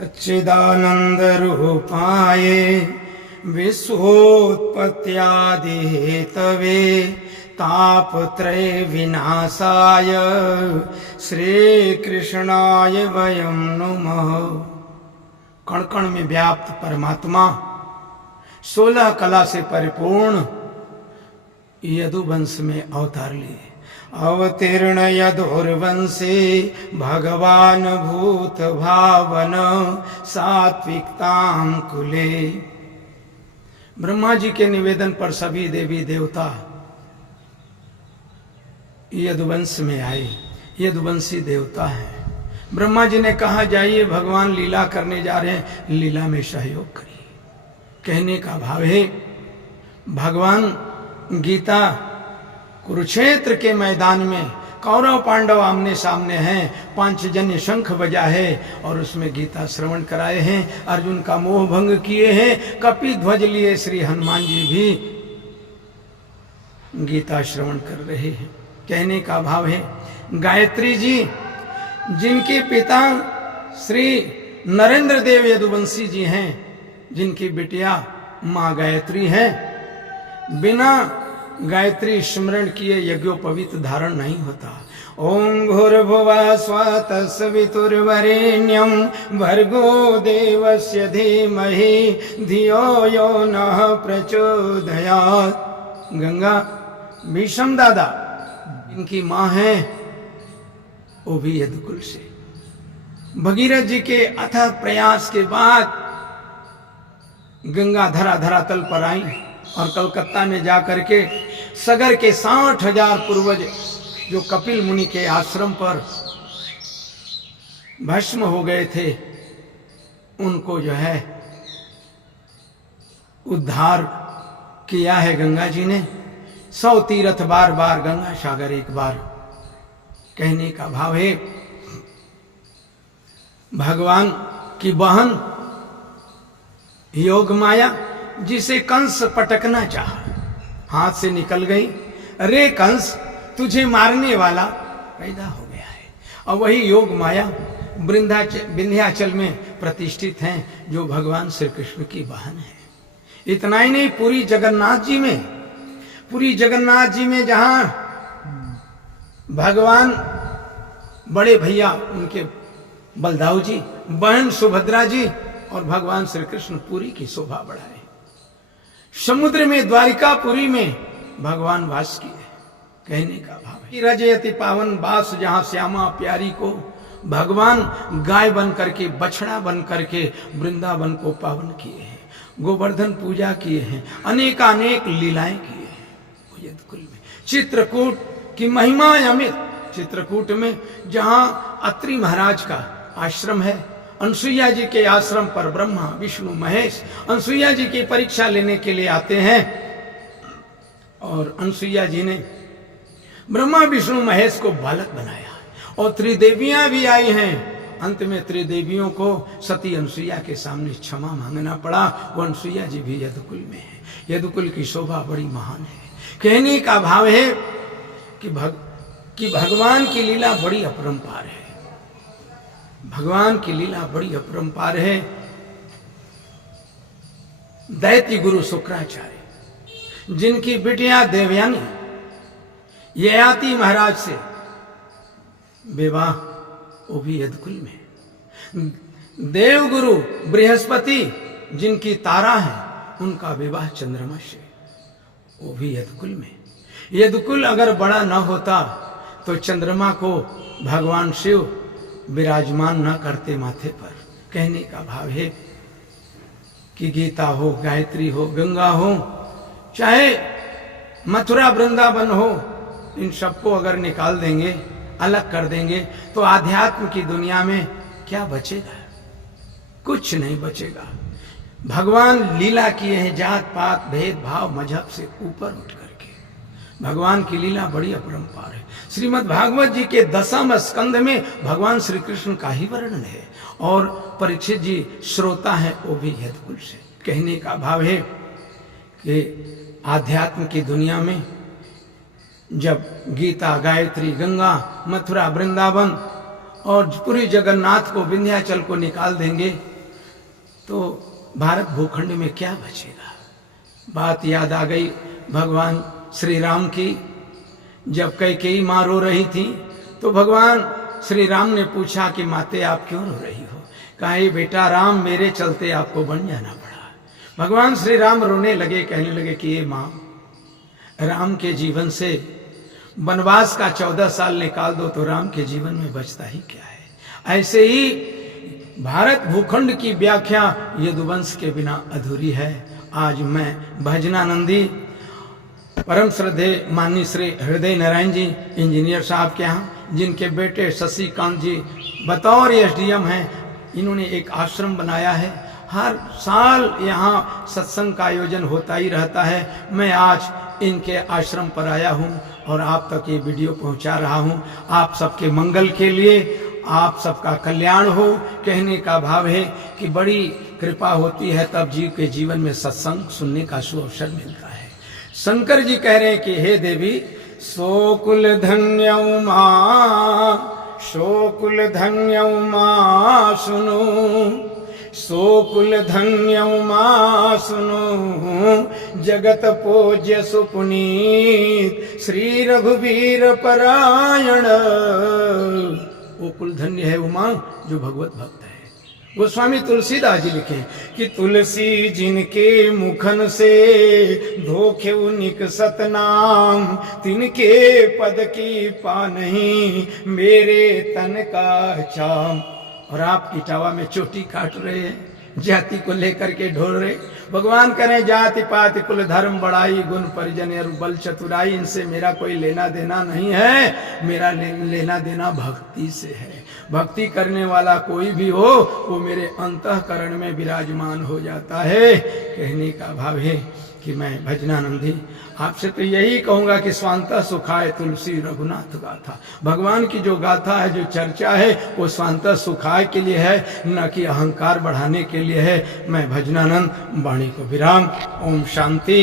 सच्चिदानंद रूपाय विश्वोत्पत्त्यादि Hathaway तापत्रय विनाशाय श्री कृष्णाय वयं नमः। कण कण में व्याप्त परमात्मा 16 कला से परिपूर्ण यदुवंश में अवतार लिए। अवतीर्ण यदुर्वंशे भगवान भूत भावन सात्विकताम कुले। ब्रह्मा जी के निवेदन पर सभी देवी देवता यदुवंश में आए। यदुवंशी देवता है। ब्रह्मा जी ने कहा जाइए भगवान लीला करने जा रहे हैं, लीला में सहयोग करिए। कहने का भाव है भगवान गीता कुरुक्षेत्र के मैदान में कौरव पांडव आमने सामने हैं, पांचजन्य शंख बजा है और उसमें गीता श्रवण कराए हैं, अर्जुन का मोह भंग किए हैं, कपि ध्वज लिए श्री हनुमान जी भी गीता श्रवण कर रहे हैं। कहने का भाव है गायत्री जी जिनके पिता श्री नरेंद्र देव यदुवंशी जी हैं, जिनकी बिटिया मां गायत्री है, बिना गायत्री स्मरण किए यज्ञोपवीत धारण नहीं होता। ओम भूर्भुवः स्वः तत्सवितुर्वरेण्यं भर्गो देवस्य धीमहि धियो यो नः प्रचोदयात्। गंगा भीष्म दादा इनकी मां है, वो भी यदुकुल से। भगीरथ जी के अथक प्रयास के बाद गंगा धरातल पर आई और कलकत्ता में जाकर के सगर के 60,000 पूर्वज जो कपिल मुनि के आश्रम पर भस्म हो गए थे, उनको जो है उद्धार किया है गंगा जी ने। 100 तीर्थ बार बार गंगा सागर एक बार। कहने का भाव है भगवान की बहन योग माया जिसे कंस पटकना चाहा, हाथ से निकल गई। अरे कंस तुझे मारने वाला पैदा हो गया है। और वही योग माया विंध्याचल में प्रतिष्ठित हैं, जो भगवान श्री कृष्ण की बहन है। इतना ही नहीं, पूरी जगन्नाथ जी में जहां भगवान बड़े भैया उनके बलदाऊ जी, बहन सुभद्रा जी और भगवान श्री कृष्ण पुरी की शोभा बढ़ाए। समुद्र में द्वारिकापुरी में भगवान वास किए। कहने का भाव है रजयति पावन बास, जहां श्यामा प्यारी को भगवान गाय बन करके, बछड़ा बन करके वृंदावन को पावन किए हैं, गोवर्धन पूजा किए हैं, अनेकानेक लीलाएं किए हैं यदुकुल में। चित्रकूट की महिमा अमित। चित्रकूट में जहां अत्रि महाराज का आश्रम है, अनसुईया जी के आश्रम पर ब्रह्मा विष्णु महेश अनसुईया जी की परीक्षा लेने के लिए आते हैं और अनसुईया जी ने ब्रह्मा विष्णु महेश को बालक बनाया और त्रिदेवियां भी आई हैं। अंत में त्रिदेवियों को सती अनसुईया के सामने क्षमा मांगना पड़ा। वो अनसुईया जी भी यदुकुल में है। यदुकुल की शोभा बड़ी महान है। कहने का भाव है कि भगवान की लीला बड़ी अपरंपार है। भगवान की लीला बड़ी अपरंपार है। दैत्य गुरु शुक्राचार्य जिनकी बिटिया देवयानी ययाति महाराज से विवाह, वो भी यदुकुल में। देवगुरु बृहस्पति जिनकी तारा है, उनका विवाह चंद्रमा से, वो भी यदुकुल में। यदुकुल अगर बड़ा न होता तो चंद्रमा को भगवान शिव विराजमान न करते माथे पर। कहने का भाव है कि गीता हो, गायत्री हो, गंगा हो, चाहे मथुरा वृंदावन हो, इन सबको अगर निकाल देंगे, अलग कर देंगे, तो आध्यात्म की दुनिया में क्या बचेगा? कुछ नहीं बचेगा। भगवान लीला किए हैं जात पात भेदभाव मजहब से ऊपर उठ करके। भगवान की लीला बड़ी अपरंपार है। श्रीमद् भागवत जी के 10वें स्कंद में भगवान श्री कृष्ण का ही वर्णन है और परीक्षित जी श्रोता है, वो भी यदुकुल से। कहने का भाव है कि आध्यात्म की दुनिया में जब गीता, गायत्री, गंगा, मथुरा, वृंदावन और पूरी जगन्नाथ को, विंध्याचल को निकाल देंगे तो भारत भूखंड में क्या बचेगा। बात याद आ गई भगवान श्री राम की। जब कैकेयी माँ रो रही थी तो भगवान श्री राम ने पूछा कि माते आप क्यों रो रही हो। कहा ये बेटा राम, मेरे चलते आपको बन जाना पड़ा। भगवान श्री राम रोने लगे, कहने लगे कि ये माँ, राम के जीवन से वनवास का 14 साल निकाल दो तो राम के जीवन में बचता ही क्या है। ऐसे ही भारत भूखंड की व्याख्या यदुवंश के बिना अधूरी है। आज मैं भजनानंदी परम श्रद्धे माननीय श्री हृदय नारायण जी इंजीनियर साहब के यहाँ, जिनके बेटे शशिकांत जी बतौर एसडीएम हैं, इन्होंने एक आश्रम बनाया है। हर साल यहाँ सत्संग का आयोजन होता ही रहता है। मैं आज इनके आश्रम पर आया हूँ और आप तक ये वीडियो पहुँचा रहा हूँ, आप सबके मंगल के लिए, आप सबका कल्याण हो। कहने का भाव है कि बड़ी कृपा होती है तब जीव के जीवन में सत्संग सुनने का सुअवसर मिलता है। शंकर जी कह रहे हैं कि हे देवी, सोकुल धन्य मां, सोकुल धन्य मां सुनो, सोकुल धन्य मां सुनो, जगत पूज्य सुपुनीत श्री रघुवीर परायण। वो कुल धन्य है उमा जो भगवत भक्त है। गोस्वामी तुलसीदास जी लिखे कि तुलसी जिनके मुखन से धोखे निकसत नाम, तिनके पद की पा नहीं मेरे तन का चाम। और आप इटावा में चोटी काट रहे हैं, जाति को लेकर के ढोल रहे। भगवान करें जाति पाति कुल धर्म बड़ाई, गुण परिजन और बल चतुराई, इनसे मेरा कोई लेना देना नहीं है। मेरा लेना देना भक्ति से है। भक्ति करने वाला कोई भी हो वो मेरे अंतःकरण में विराजमान हो जाता है। कहने का भाव है कि मैं भजनानंदी आपसे तो यही कहूंगा कि स्वांतः सुखाय तुलसी रघुनाथ गाथा। भगवान की जो गाथा है, जो चर्चा है, वो स्वांतः सुखाय के लिए है, न कि अहंकार बढ़ाने के लिए है। मैं भजनानंद वाणी को विराम। ओम शांति।